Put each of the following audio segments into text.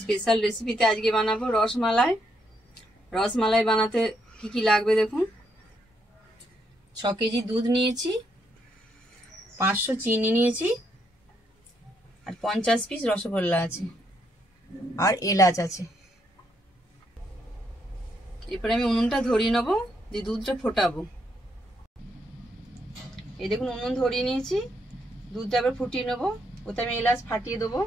স্পেশাল রেসিপিতে আজকে বানাবো রসমালাই। রসমালাই বানাতে কি কি লাগবে দেখুন। 6 কেজি দুধ নিয়েছি, 500 চিনি নিয়েছি, আর 50 পিস রসগোল্লা আছে, আর এলাচ আছে। এরপরে আমি উনুনটা ধরিয়ে নেবো, দিয়ে দুধটা ফোটাবো। এই দেখুন উনুন ধরিয়ে নিয়েছি, দুধটা আবার ফুটিয়ে নেবো। ওতে আমি এলাচ ফাটিয়ে দেবো।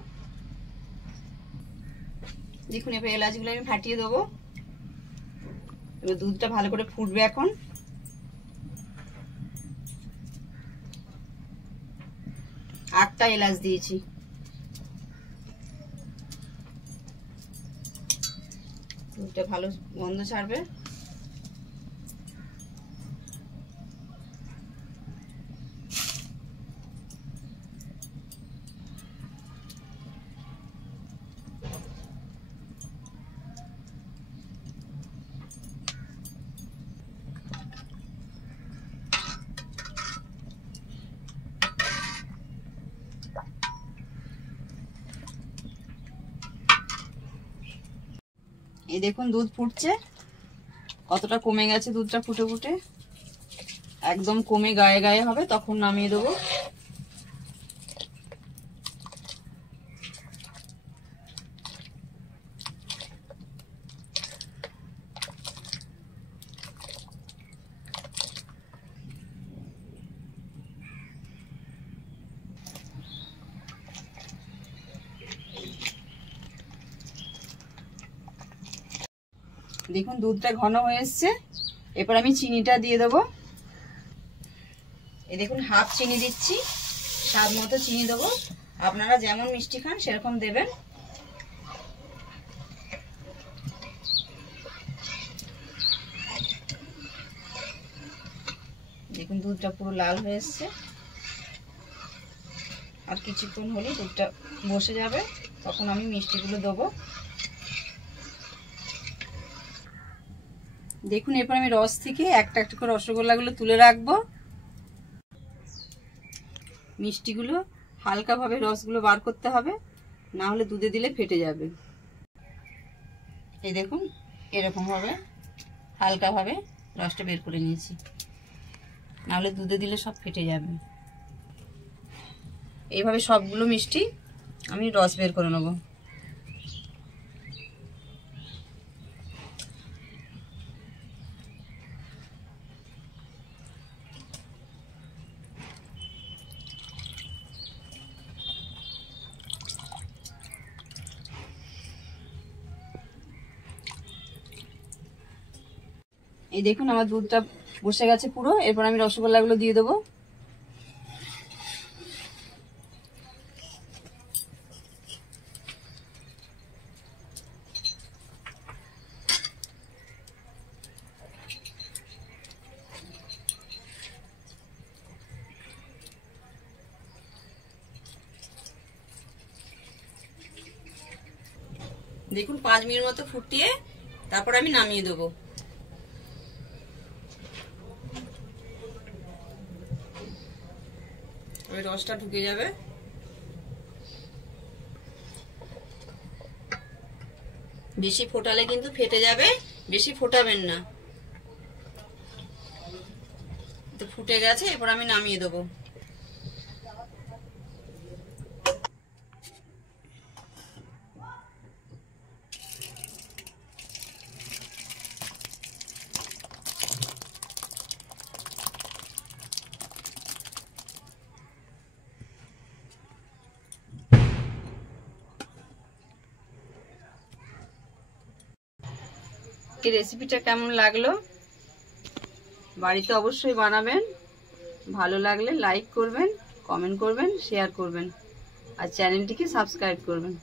দেখুন এবার এলাচগুলো আমি ফাটিয়ে দেবো। এবার দুধটা ভালো করে ফুটবে। এখন 8টা এলাচ দিয়েছি। দুধটা ভালো গন্ধ ছাড়বে। এই দেখুন দুধ ফুটছে, কতটা কমে গেছে দুধটা ফুটে ফুটে। একদম কমে গায়ে গায়ে হবে, তখন নামিয়ে দেবো। দেখুন দুধটা ঘন হয়ে এসছে। এরপর আমি চিনিটা দিয়ে দেবো। এই দেখুন হাফ চিনি দিচ্ছি, স্বাদ মতো চিনি দেবো। আপনারা যেমন মিষ্টি খান সেরকম দেবেন। দেখুন দুধটা পুরো লাল হয়ে এসছে। আর কিছুক্ষণ হলে দুধটা বসে যাবে, তখন আমি মিষ্টিগুলো দেবো। দেখুন এরপর আমি রস থেকে একটা একটা করে রসগোল্লাগুলো তুলে রাখবো। মিষ্টিগুলো হালকাভাবে রসগুলো বার করতে হবে, না হলে দুধে দিলে ফেটে যাবে। এই দেখুন এরকম ভাবে হালকাভাবে রসটা বের করে নিয়েছি, না হলে দুধে দিলে সব ফেটে যাবে। এইভাবে সবগুলো মিষ্টি আমি রস বের করে নেবো। এই দেখুন আমার দুধটা বসে গেছে পুরো। এরপর আমি রসগোল্লাগুলো দিয়ে দেবো। দেখুন 5 মিনিট মতো ফুটিয়ে তারপর আমি নামিয়ে দেবো। ওই রসটা ঢুকে যাবে। বেশি ফোটালে কিন্তু ফেটে যাবে, বেশি ফোটাবেন না। তো ফুটে গেছে, এরপর আমি নামিয়ে দেবো। এই রেসিপিটা কেমন লাগলো বাড়িতে অবশ্যই বানাবেন। ভালো লাগলে লাইক করবেন, কমেন্ট করবেন, শেয়ার করবেন, আর চ্যানেলটিকে সাবস্ক্রাইব করবেন।